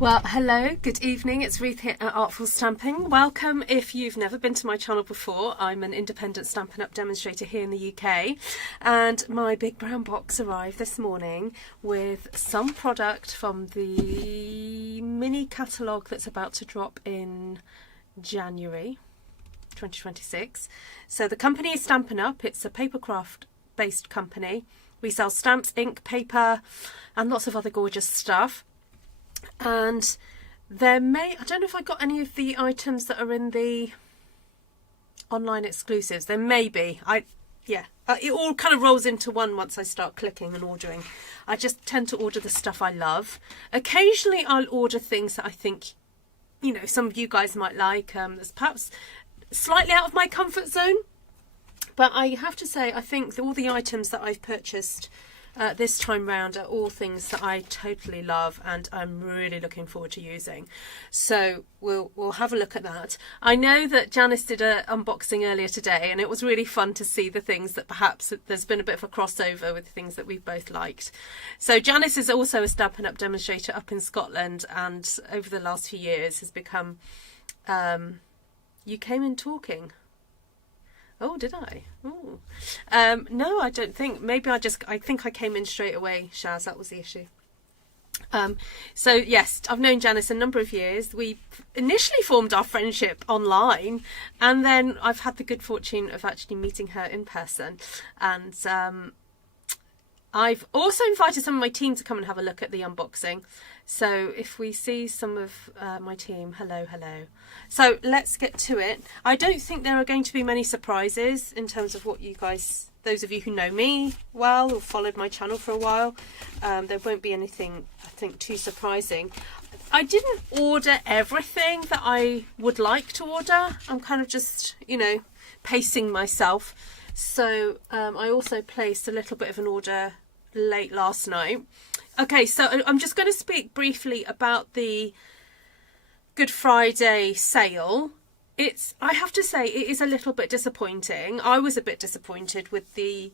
Well, hello, good evening. It's Ruth here at Artful Stamping. Welcome if you've never been to my channel before. I'm an independent Stampin' Up demonstrator here in the UK, and my big brown box arrived this morning with some product from the mini catalogue that's about to drop in January 2026. So the company is Stampin' Up. It's a papercraft based company. We sell stamps, ink, paper, and lots of other gorgeous stuff. And I don't know if I got any of the items that are in the online exclusives. There may be. It all kind of rolls into one once I start clicking and ordering. I just tend to order the stuff I love. Occasionally I'll order things that I think, some of you guys might like. That's perhaps slightly out of my comfort zone. But I have to say, I think all the items that I've purchased this time round are all things that I totally love and I'm really looking forward to using. So we'll have a look at that. I know that Janice did an unboxing earlier today, and it was really fun to see the things that perhaps there's been a bit of a crossover with things that we've both liked. So Janice is also a Stampin' Up demonstrator up in Scotland, and over the last few years has become you came in talking. Oh, did I? Oh, no, I don't think. Maybe I think I came in straight away, Shaz. That was the issue. So yes, I've known Janice a number of years. We initially formed our friendship online, and then I've had the good fortune of actually meeting her in person. And I've also invited some of my team to come and have a look at the unboxing. So if we see some of my team, hello. So let's get to it. I don't think there are going to be many surprises in terms of what you guys, those of you who know me well or followed my channel for a while, there won't be anything, I think, too surprising. I didn't order everything that I would like to order. I'm kind of just, pacing myself. So I also placed a little bit of an order late last night. Okay, so I'm just going to speak briefly about the Good Friday sale. I have to say, it is a little bit disappointing. I was a bit disappointed with the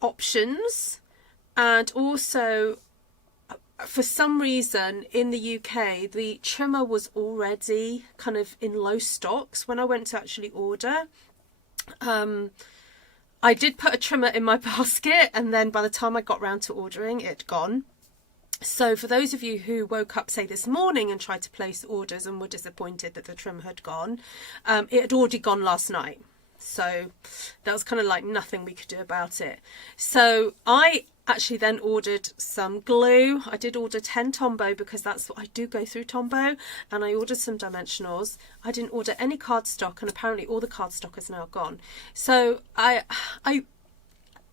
options, and also for some reason in the UK the trimmer was already kind of in low stocks when I went to actually order. I did put a trimmer in my basket, and then by the time I got round to ordering, it'd gone. So for those of you who woke up, say, this morning and tried to place orders and were disappointed that the trim had gone, it had already gone last night. So that was kind of like nothing we could do about it. So I actually then ordered some glue. I did order 10 Tombow because that's what I do go through Tombow, and I ordered some dimensionals. I didn't order any cardstock, and apparently all the cardstock is now gone. So I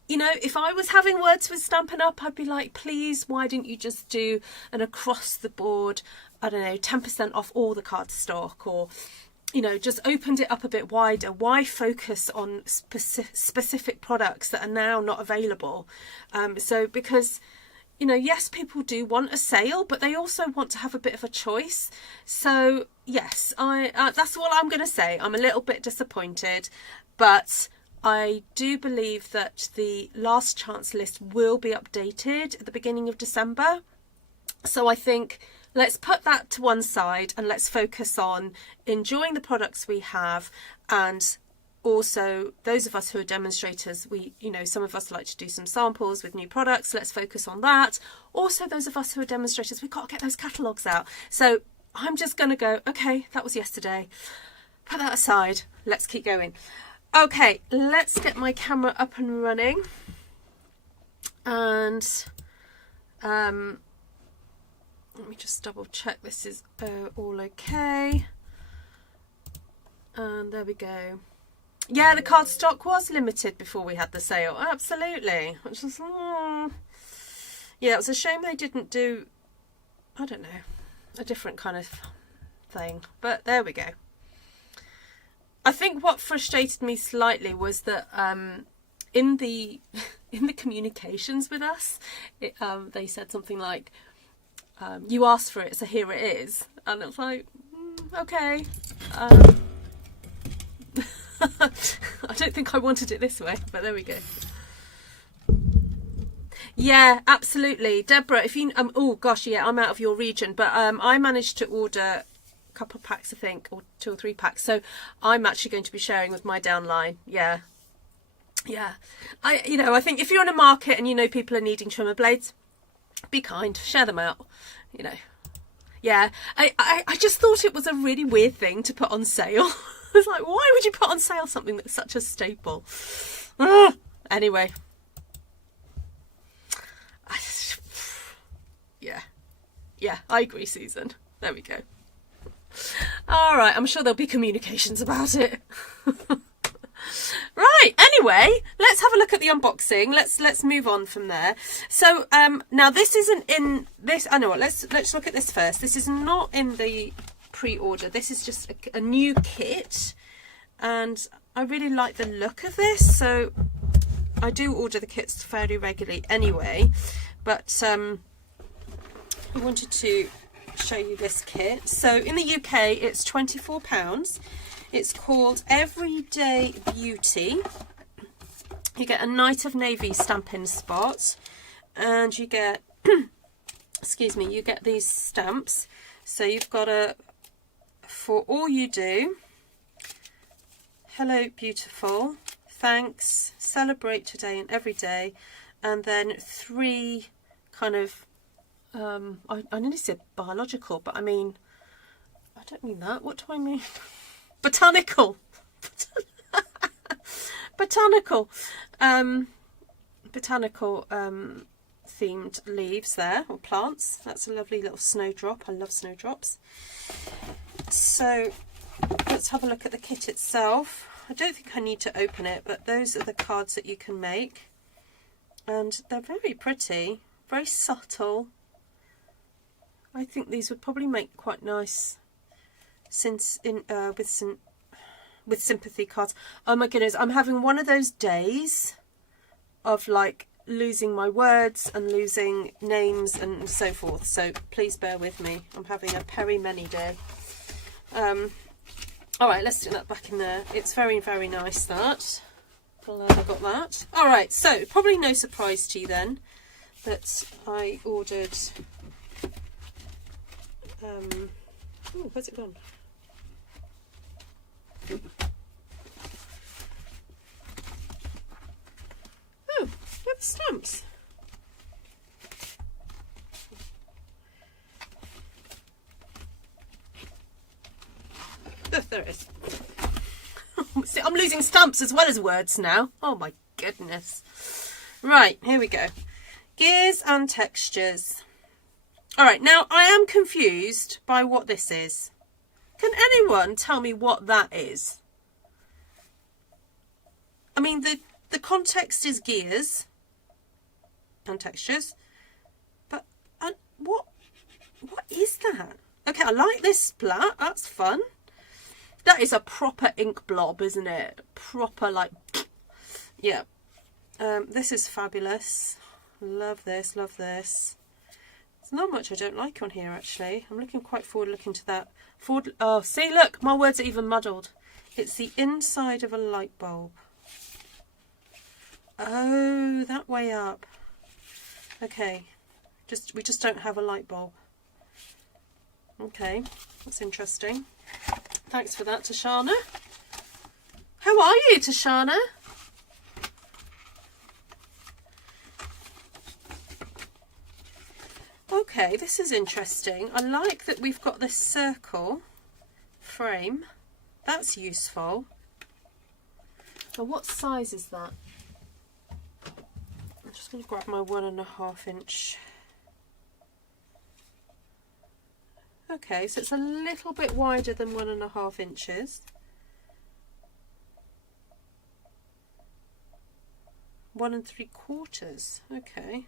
if I was having words with Stampin' Up, I'd be like, please, why didn't you just do an across the board, I don't know, 10% off all the cardstock, or just opened it up a bit wider. Why focus on specific products that are now not available? Because, yes, people do want a sale, but they also want to have a bit of a choice. So, yes, that's all I'm going to say. I'm a little bit disappointed, but I do believe that the last chance list will be updated at the beginning of December. So I think let's put that to one side and let's focus on enjoying the products we have. And also those of us who are demonstrators, some of us like to do some samples with new products. Let's focus on that. Also, those of us who are demonstrators, we've got to get those catalogues out. So I'm just going to go, okay, that was yesterday. Put that aside. Let's keep going. Okay, let's get my camera up and running. And let me just double check this is all okay. And there we go. Yeah, the cardstock was limited before we had the sale. Absolutely. Which was, yeah, it was a shame they didn't do, I don't know, a different kind of thing. But there we go. I think what frustrated me slightly was that in the communications with us, they said something like, you asked for it, so here it is. And it's like, okay. I don't think I wanted it this way, but there we go. Yeah, absolutely. Deborah, if you, oh gosh, yeah, I'm out of your region, but I managed to order a couple of packs, I think, or 2 or 3 packs. So I'm actually going to be sharing with my downline. Yeah. Yeah. I think if you're in a market and you know people are needing trimmer blades, be kind, share them out, you know. Yeah. I just thought it was a really weird thing to put on sale. I was like, why would you put on sale something that's such a staple? Anyway. Yeah, I agree, Susan. There we go. All right, I'm sure there'll be communications about it. Right, anyway, let's have a look at the unboxing. Let's move on from there. So now this isn't in this. I know what. Let's look at this first. This is not in the pre-order. This is just a new kit, and I really like the look of this. So I do order the kits fairly regularly anyway, but I wanted to show you this kit. So in the UK it's £24. It's called Everyday Beauty. You get a Night of Navy Stampin' spot, and you get excuse me, you get these stamps. So you've got a For All You Do, Hello Beautiful, Thanks, Celebrate Today and Every Day, and then 3 kind of I nearly said biological, but I mean, I don't mean that. What do I mean? Botanical. Botanical themed leaves there, or plants. That's a lovely little snowdrop. I love snowdrops. So let's have a look at the kit itself. I don't think I need to open it, but those are the cards that you can make, and they're very pretty, very subtle. I think these would probably make quite nice with sympathy cards. Oh my goodness, I'm having one of those days of like losing my words and losing names and so forth. So please bear with me. I'm having a peri-meni day. All right, let's do that back in there. It's very, very nice that. Glad I got that. All right, so probably no surprise to you then that I ordered. Oh, where's it gone? Oh, we have stamps. Oh, there it is. See, I'm losing stamps as well as words now. Oh my goodness. Right, here we go. Gears and textures. All right, now I am confused by what this is. Can anyone tell me what that is? I mean, the context is gears and textures, but what is that? Okay, I like this splat. That's fun. That is a proper ink blob, isn't it? Proper, like, yeah. This is fabulous. Love this, love this. There's not much I don't like on here, actually. I'm looking quite forward looking to that. Oh, see, look, my words are even muddled. It's the inside of a light bulb. Oh, that way up. Okay, we just don't have a light bulb. Okay, that's interesting. Thanks for that, Tashana. How are you, Tashana? Okay, this is interesting. I like that we've got this circle frame. That's useful. Now, what size is that? I'm just going to grab my 1.5 inch. Okay, so it's a little bit wider than 1.5 inches. 1 3/4. Okay.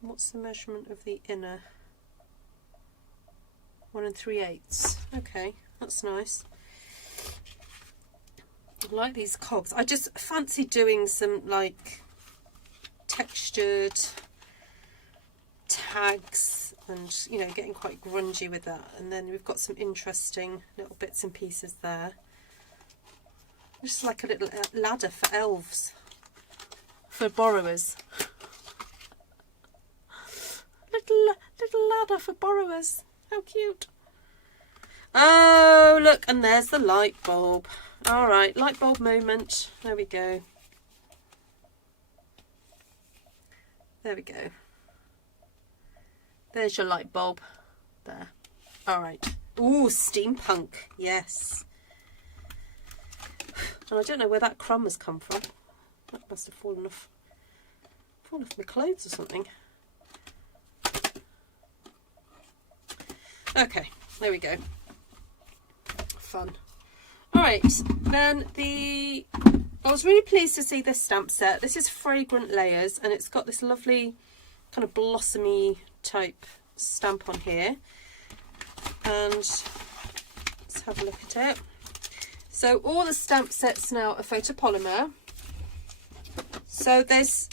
What's the measurement of the inner? 1 3/8. Okay, that's nice. I like these cogs. I just fancy doing some like textured tags and, you know, getting quite grungy with that. And then we've got some interesting little bits and pieces there. Just like a little ladder for elves, for borrowers. little ladder for borrowers. How cute. Oh, look, and there's the light bulb. All right, light bulb moment. There we go. There we go. There's your light bulb. There. All right. Ooh, steampunk. Yes. And I don't know where that crumb has come from. That must have fallen off my clothes or something. Okay, there we go. Fun. All right, then I was really pleased to see this stamp set. This is Fragrant Layers, and it's got this lovely kind of blossomy type stamp on here. And let's have a look at it. So all the stamp sets now are photopolymer. So there's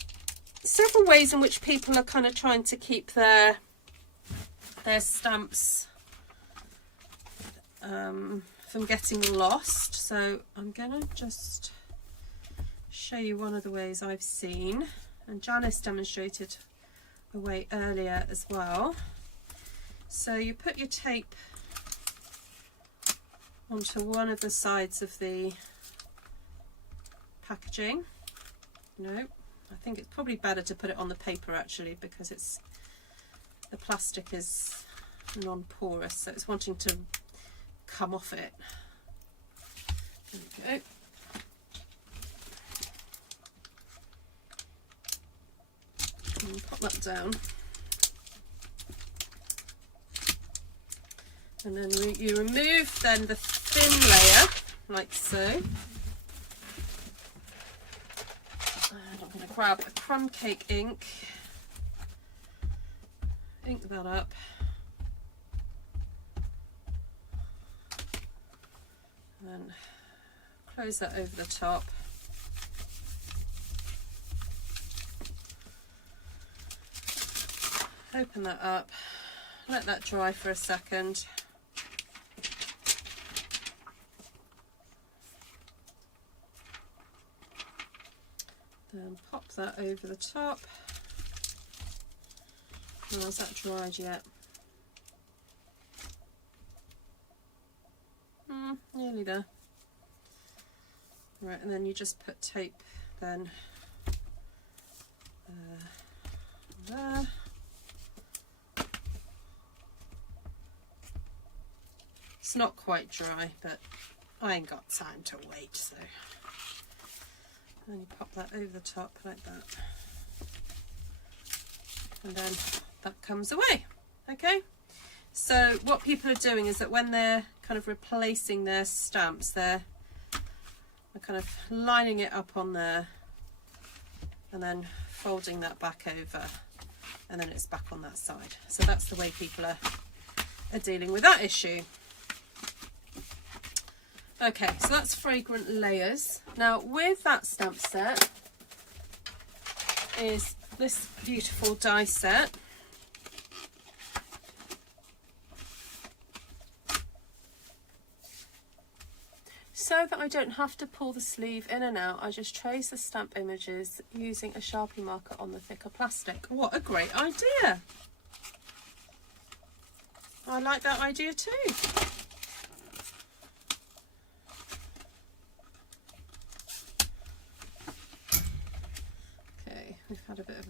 several ways in which people are kind of trying to keep their stamps from getting lost. So I'm going to just show you one of the ways I've seen, and Janice demonstrated a way earlier as well. So you put your tape onto one of the sides of the packaging. No, I think it's probably better to put it on the paper actually, because the plastic is non-porous, so it's wanting to come off it. There we go. And pop that down. And then you remove then the thin layer, like so. And I'm going to grab a crumb cake ink, ink that up. And then close that over the top. Open that up, let that dry for a second. Then pop that over the top. Oh, is that dried yet? Nearly there. Right, and then you just put tape then there. It's not quite dry, but I ain't got time to wait, so. And then you pop that over the top like that. And then that comes away. Okay? So what people are doing is that when they're kind of replacing their stamps, they're kind of lining it up on there and then folding that back over, and then it's back on that side. So that's the way people are dealing with that issue. Okay, so that's Fragrant Layers. Now with that stamp set is this beautiful die set. So that I don't have to pull the sleeve in and out, I just trace the stamp images using a Sharpie marker on the thicker plastic. What a great idea! I like that idea too. Okay, we've had a bit of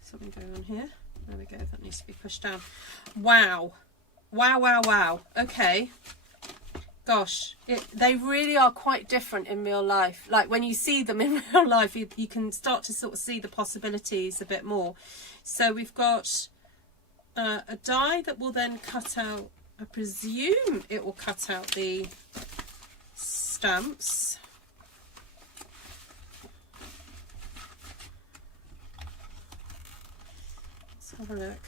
something going on here. There we go, that needs to be pushed down. Wow. Wow, wow, wow. Okay. Gosh, they really are quite different in real life. Like when you see them in real life, you can start to sort of see the possibilities a bit more. So we've got a die that will then cut out, I presume it will cut out the stamps. Let's have a look.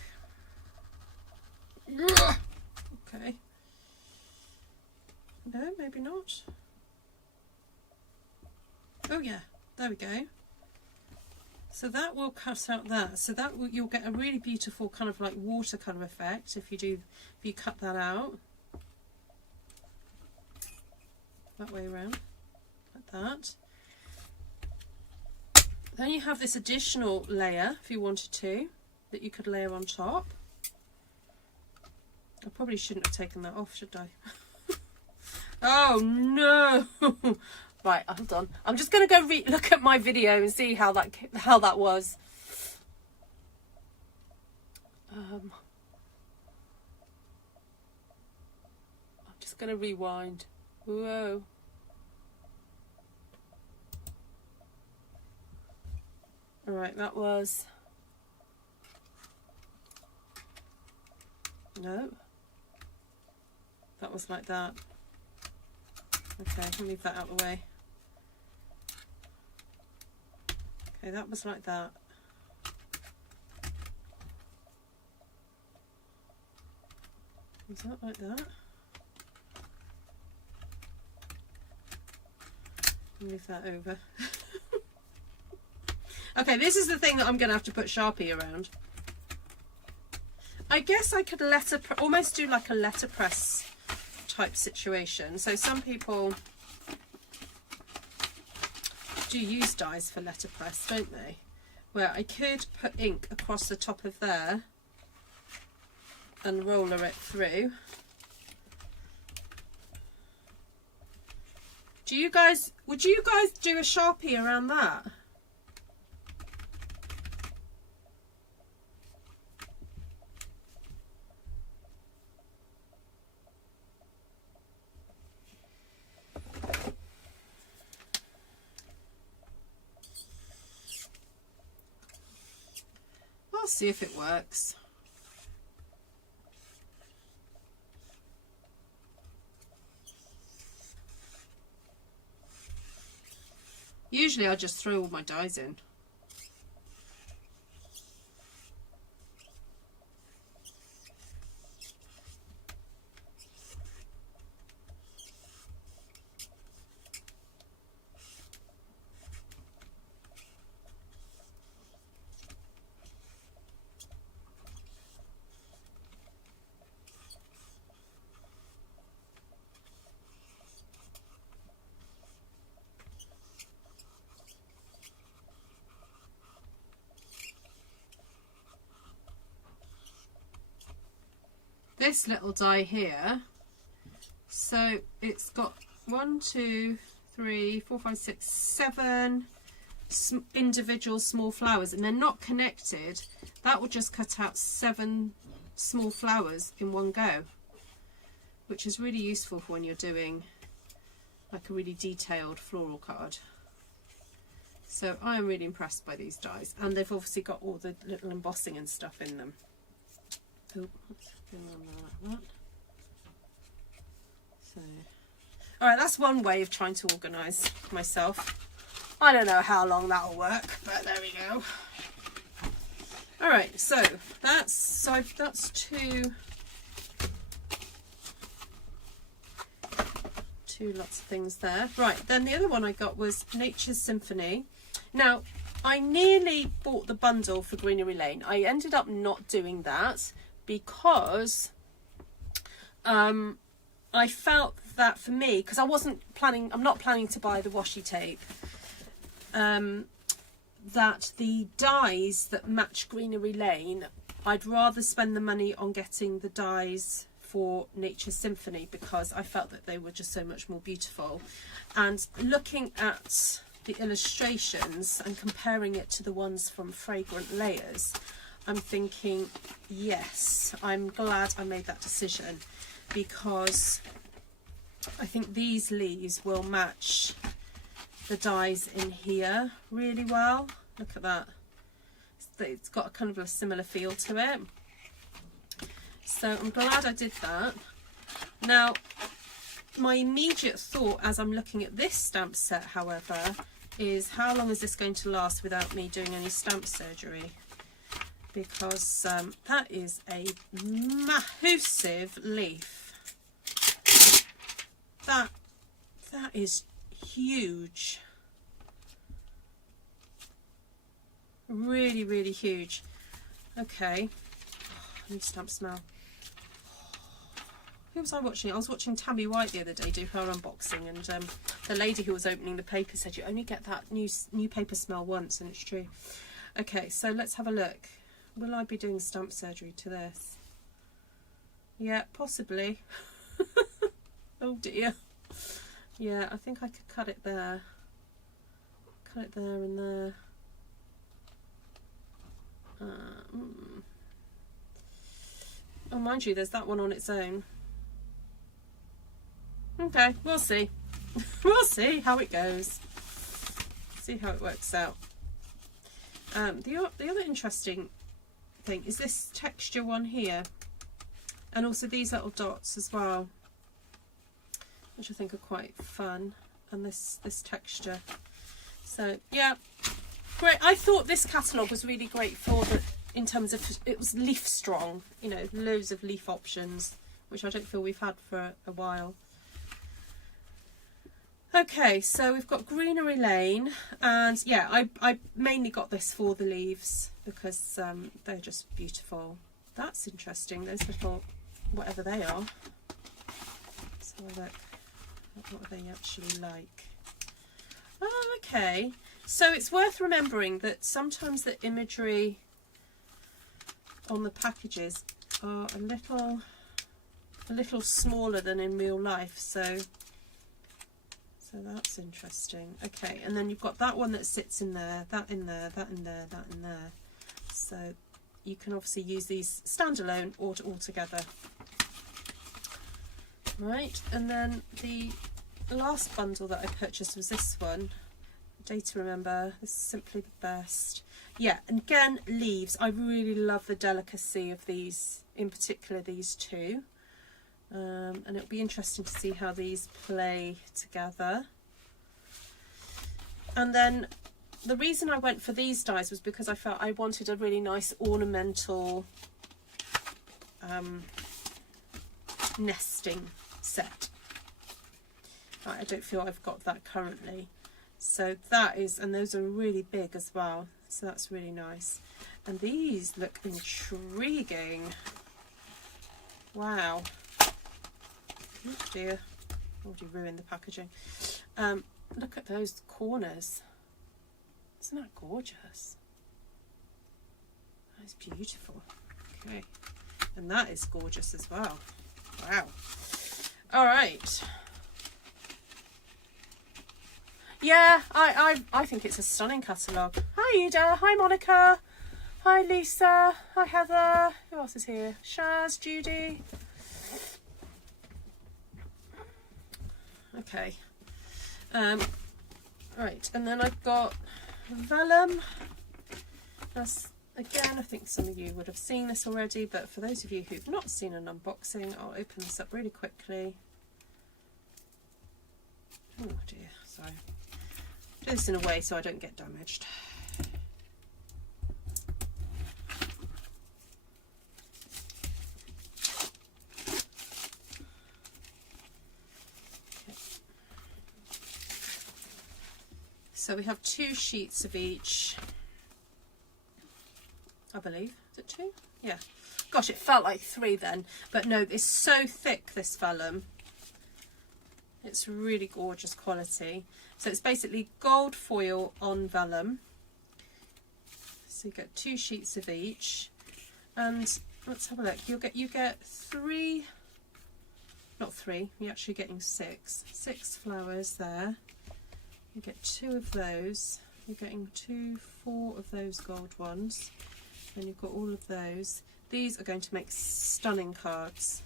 Okay. No, maybe not. Oh yeah, there we go. So that will cut out that. So that will, you'll get a really beautiful kind of like watercolor effect if you cut that out. That way around, like that. Then you have this additional layer, if you wanted to, that you could layer on top. I probably shouldn't have taken that off, should I? Oh no! Right, hold on. I'm just going to go look at my video and see how that was. I'm just going to rewind. Whoa. All right, that was... No. That was like that. Okay, I'll leave that out of the way. Okay, that was like that. Was that like that? Move that over. Okay, this is the thing that I'm going to have to put Sharpie around. I guess I could almost do like a letterpress type situation. So some people do use dies for letterpress, don't they? Where I could put ink across the top of there and roller it through. Would you guys do a Sharpie around that? I'll see if it works. Usually I just throw all my dies in. This little die here, so it's got 1, 2, 3, 4, 5, 6, 7 individual small flowers, and they're not connected. That will just cut out 7 small flowers in one go, which is really useful for when you're doing like a really detailed floral card. So I am really impressed by these dies, and they've obviously got all the little embossing and stuff in them. Oh, so, all right, that's one way of trying to organise myself. I don't know how long that'll work, but there we go. All right, so that's two lots of things there. Right, then the other one I got was Nature's Symphony. Now, I nearly bought the bundle for Greenery Lane. I ended up not doing that because I felt that for me, because I'm not planning to buy the washi tape, that the dies that match Greenery Lane, I'd rather spend the money on getting the dies for Nature's Symphony, because I felt that they were just so much more beautiful. And looking at the illustrations and comparing it to the ones from Fragrant Layers, I'm thinking, yes, I'm glad I made that decision, because I think these leaves will match the dies in here really well. Look at that. It's got a kind of a similar feel to it. So I'm glad I did that. Now, my immediate thought as I'm looking at this stamp set, however, is how long is this going to last without me doing any stamp surgery? Because that is a massive leaf. That is huge. Really, really huge. Okay. I need stamp smell. Who was I watching? I was watching Tammy White the other day do her unboxing, and the lady who was opening the paper said you only get that new paper smell once, and it's true. Okay, so let's have a look. Will I be doing stamp surgery to this? Yeah, possibly. Oh dear. Yeah, I think I could cut it there. Cut it there and there. Oh, mind you, there's that one on its own. Okay, we'll see. We'll see how it goes. See how it works out. The other interesting thing is this texture one here, and also these little dots as well, which I think are quite fun, and this texture. So yeah, great. I thought this catalogue was really great for the, in terms of, it was leaf strong, you know, loads of leaf options, which I don't feel we've had for a while. Okay, so we've got Greenery Lane, and yeah, I mainly got this for the leaves because they're just beautiful. That's interesting, those little, whatever they are. Let's have a look. What are they actually like? Oh, okay. So it's worth remembering that sometimes the imagery on the packages are a little smaller than in real life, so that's interesting. Okay, and then you've got that one that sits in there, that in there, that in there, that in there. So you can obviously use these standalone or all together. Right, and then the last bundle that I purchased was this one. Day to Remember. This is simply the best. Yeah, and again, leaves. I really love the delicacy of these, in particular these two. And it'll be interesting to see how these play together. And then the reason I went for these dies was because I felt I wanted a really nice ornamental nesting set. I don't feel I've got that currently. So that is, and those are really big as well. So that's really nice. And these look intriguing. Wow. Oh dear, already ruined the packaging. Look at those corners. Isn't that gorgeous? That's beautiful. Okay, and that is gorgeous as well. Wow. All right. Yeah, I think it's a stunning catalogue. Hi Ida, hi Monica, hi Lisa, hi Heather. Who else is here? Shaz, Judy. Okay, right, and then I've got vellum. That's, again, I think some of you would have seen this already, but for those of you who've not seen an unboxing, I'll open this up really quickly. Oh dear, sorry. Do this in a way so I don't get damaged. So we have 2 sheets of each, I believe. Is it 2? Yeah. Gosh, it felt like 3 then. But no, it's so thick, this vellum. It's really gorgeous quality. So it's basically gold foil on vellum. So you get 2 sheets of each. And let's have a look. You get 3, not 3, you're actually getting 6. 6 flowers there. You get 2 of those. You're getting 4 of those gold ones. And you've got all of those. These are going to make stunning cards.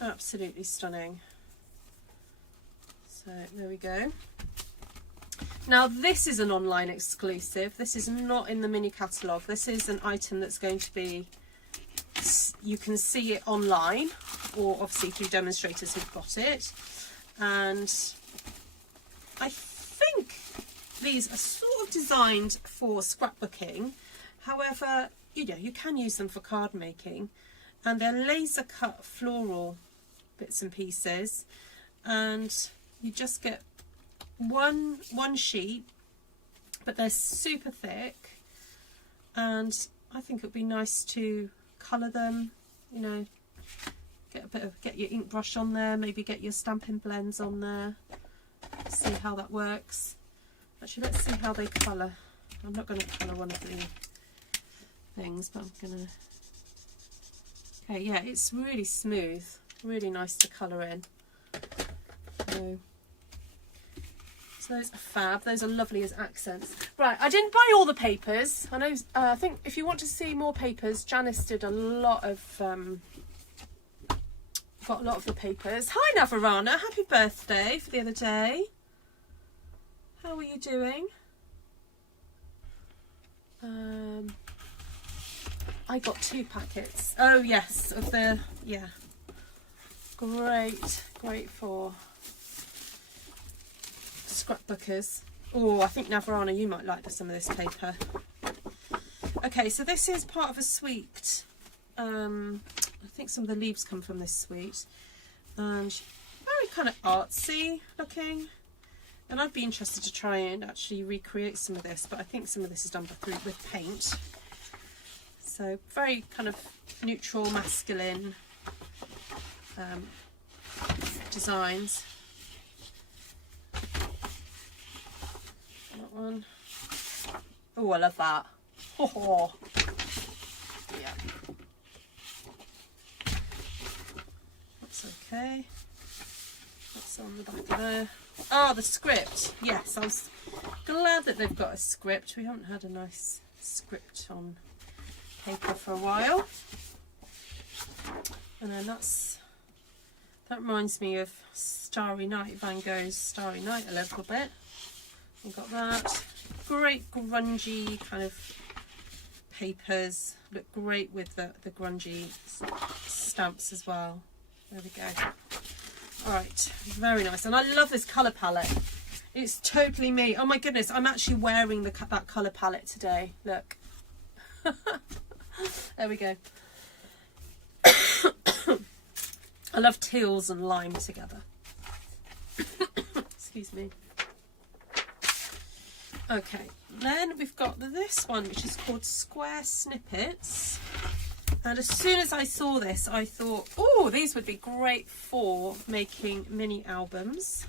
Absolutely stunning. So there we go. Now this is an online exclusive. This is not in the mini catalogue. This is an item that's going to be, you can see it online, or obviously through demonstrators who've got it. And I think these are sort of designed for scrapbooking. However, you know, you can use them for card making, and they're laser cut floral bits and pieces, and you just get one sheet, but they're super thick, and I think it would be nice to colour them, you know, get your ink brush on there, maybe get your Stampin' blends on there, see how that works. Actually, let's see how they colour. I'm not going to colour one of the things, but I'm going to Okay, yeah, it's really smooth, really nice to colour in. So those are fab. Those are lovely as accents. Right, I didn't buy all the papers. I know. I think if you want to see more papers, Janice did a lot of. Got a lot of the papers. Hi, Navarana. Happy birthday for the other day. How are you doing? I got 2 packets. Oh yes, of the great for scrapbookers. Oh, I think Navarana, you might like some of this paper. Okay, so this is part of a suite. I think some of the leaves come from this suite, and very kind of artsy looking. And I'd be interested to try and actually recreate some of this, but I think some of this is done with paint. So very kind of neutral, masculine designs. That one. Oh, I love that. Oh, yeah. That's okay. That's on the back of there. Oh, the script. Yes, I was glad that they've got a script. We haven't had a nice script on paper for a while. And then that reminds me of Starry Night, Van Gogh's Starry Night a little bit. We've got that. Great grungy kind of papers. Look great with the grungy stamps as well. There we go. Alright, very nice. And I love this colour palette. It's totally me. Oh my goodness, I'm actually wearing that colour palette today. Look. There we go. I love teals and lime together. Excuse me. Okay, then we've got this one, which is called Square Snippets. And as soon as I saw this, I thought, oh, these would be great for making mini albums.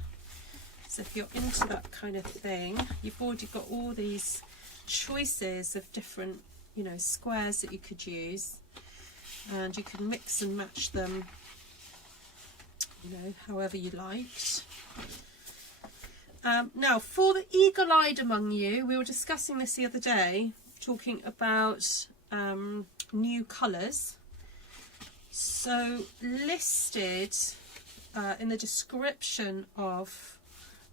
So if you're into that kind of thing, you've already got all these choices of different, you know, squares that you could use, and you can mix and match them, you know, however you liked. Now, for the eagle-eyed among you, we were discussing this the other day, talking about new colours. So listed in the description of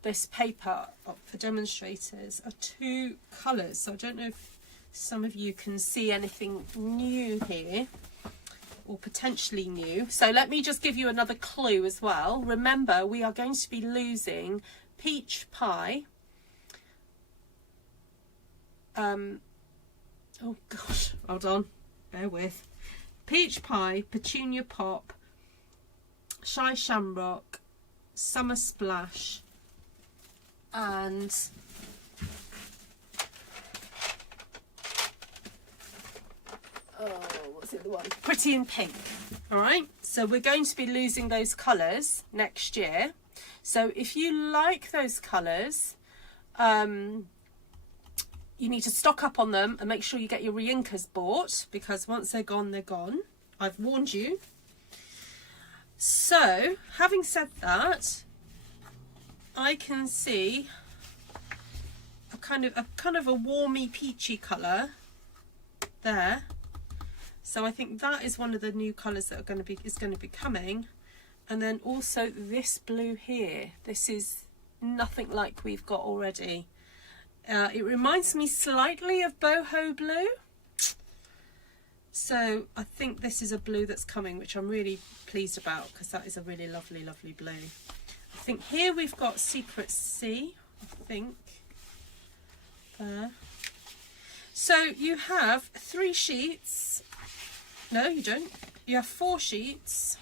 this paper for demonstrators are 2 colours. So I don't know if some of you can see anything new here, or potentially new. So let me just give you another clue as well. Remember, we are going to be losing Peach Pie. Oh gosh, hold on, bear with. Peach Pie, Petunia Pop, Shy Shamrock, Summer Splash, and what's the other one? Pretty in Pink. All right, so we're going to be losing those colours next year. So if you like those colours, you need to stock up on them and make sure you get your re-inkers bought, because once they're gone, they're gone. I've warned you. So, having said that, I can see a kind of a warmy peachy colour there. So I think that is one of the new colours that is going to be coming. And then also this blue here. This is nothing like we've got already. It reminds me slightly of boho blue. So I think this is a blue that's coming, which I'm really pleased about, because that is a really lovely, lovely blue. I think here we've got Secret Sea, I think. There. So you have 3 sheets. No, you don't. You have 4 sheets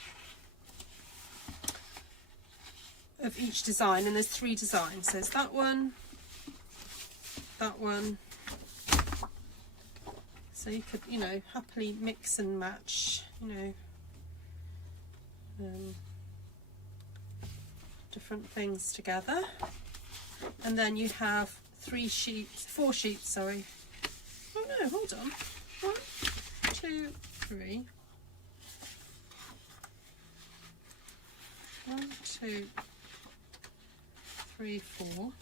of each design, and there's 3 designs. So there's that one, that one. So you could, you know, happily mix and match, you know, different things together. And then you have 4 sheets, sorry. Oh no, hold on. 1, 2, 3. 2, 3, 4.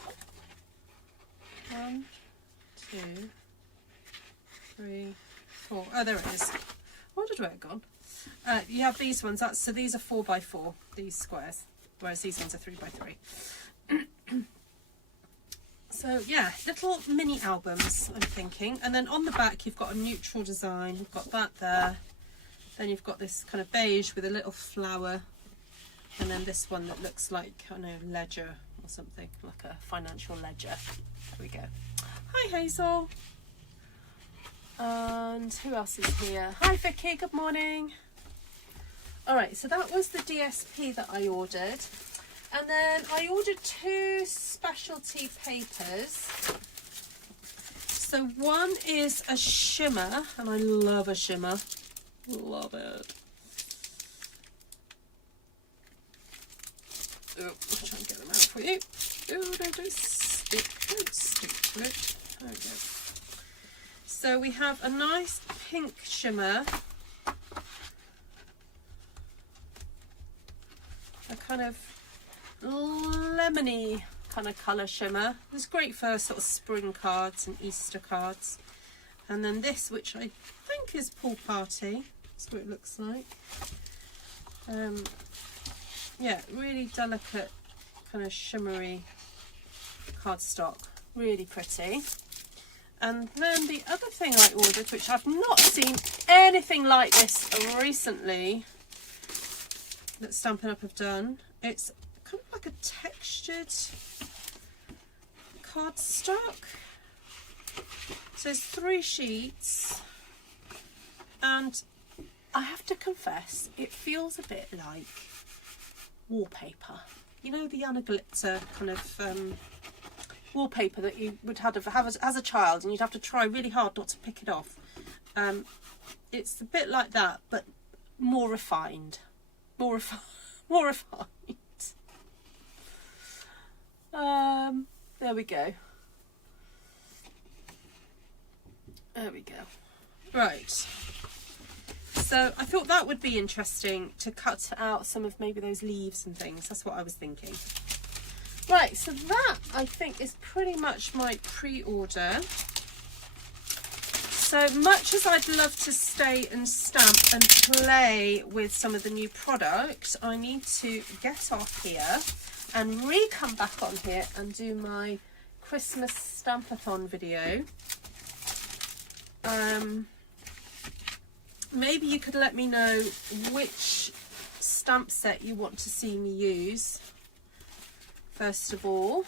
1, 2, 3, 4. Oh, there it is. I wondered where it gone. You have these ones. So these are 4 by 4. These squares, whereas these ones are 3 by 3. So yeah, little mini albums, I'm thinking. And then on the back you've got a neutral design. You've got that there. Then you've got this kind of beige with a little flower. And then this one that looks like, I don't know, ledger or something, like a financial ledger. There we go. Hi Hazel. And who else is here? Hi Vicky, good morning. Alright, so that was the DSP that I ordered. And then I ordered 2 specialty papers. So one is a shimmer, and I love a shimmer. Love it. Oh, I'll try and get them out for you. Oh, don't stick to it. There we go. So we have a nice pink shimmer. A kind of lemony kind of colour shimmer. It's great for sort of spring cards and Easter cards. And then this, which I think is Pool Party. That's what it looks like. Yeah, really delicate kind of shimmery cardstock. Really pretty. And then the other thing I ordered, which I've not seen anything like this recently that Stampin' Up have done. It's kind of like a textured cardstock. So it's 3 sheets, and I have to confess, it feels a bit like wallpaper. You know, the Anna Glitter kind of wallpaper that you would have as a child, and you'd have to try really hard not to pick it off. It's a bit like that, but more refined. More refined. There we go. There we go. Right. So I thought that would be interesting to cut out some of maybe those leaves and things. That's what I was thinking. Right, so that I think is pretty much my pre-order. So much as I'd love to stay and stamp and play with some of the new products, I need to get off here and come back on here and do my Christmas Stampathon video. Maybe you could let me know which stamp set you want to see me use. First of all,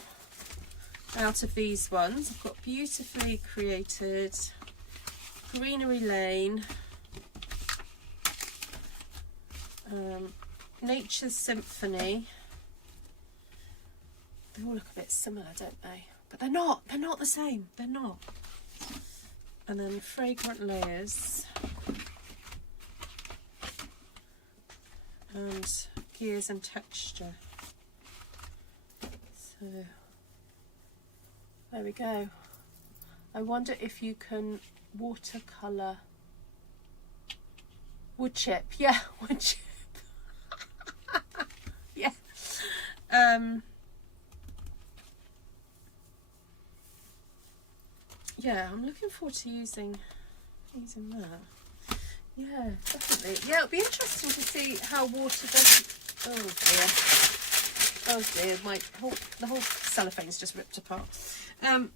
out of these ones, I've got Beautifully Created, Greenery Lane, Nature's Symphony. They all look a bit similar, don't they? But they're not the same. They're not. And then Fragrant Layers. And Gears and Texture. So there we go. I wonder if you can watercolour wood chip. Yeah, wood chip. Yeah. Yeah, I'm looking forward to using that. Yeah, definitely. Yeah, it'll be interesting to see how water does. Oh dear. Oh dear, the whole cellophane's just ripped apart. Yeah,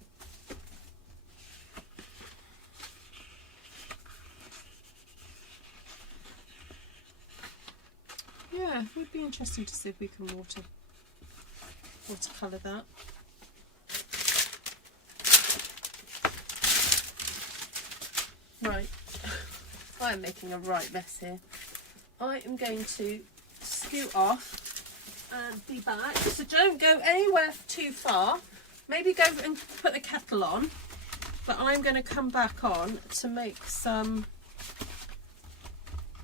it would be interesting to see if we can watercolour that. Right, I am making a right mess here. I am going to scoot off and be back. So don't go anywhere too far. Maybe go and put the kettle on. But I'm going to come back on to make some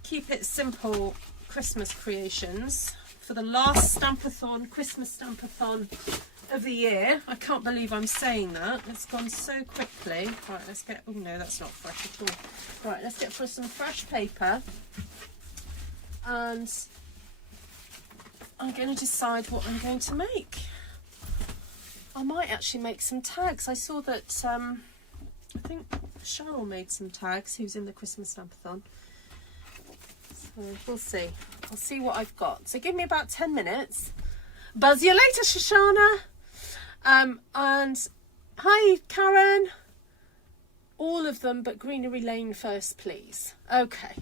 Keep It Simple Christmas creations for the last Stampathon, Christmas Stampathon of the year. I can't believe I'm saying that. It's gone so quickly. Right, let's get, oh no, that's not fresh at all. Right, let's get for some fresh paper. And I'm going to decide what I'm going to make. I might actually make some tags. I saw that, I think Cheryl made some tags, who's in the Christmas Stampathon. So we'll see. I'll see what I've got. So give me about 10 minutes. Buzz you later, Shoshana. And hi, Karen. All of them but Greenery Lane first, please. Okay.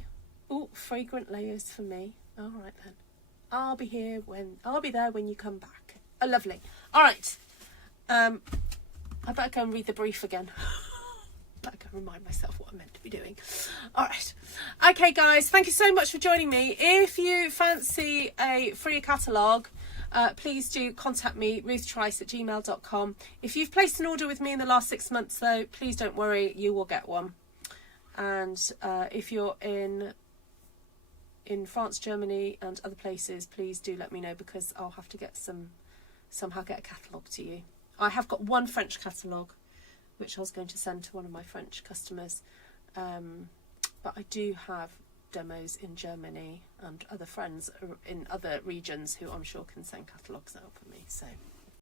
Oh, Fragrant Layers for me. All right then. I'll be there when you come back. Oh, lovely. All right. I better go and read the brief again. Better go and remind myself what I'm meant to be doing. All right. Okay, guys. Thank you so much for joining me. If you fancy a free catalogue, please do contact me, ruthtrice@gmail.com. If you've placed an order with me in the last 6 months, though, please don't worry, you will get one. And if you're in France, Germany, and other places, please do let me know, because I'll have to get somehow get a catalogue to you. I have got one French catalogue, which I was going to send to one of my French customers, but I do have demos in Germany and other friends in other regions who I'm sure can send catalogues out for me. So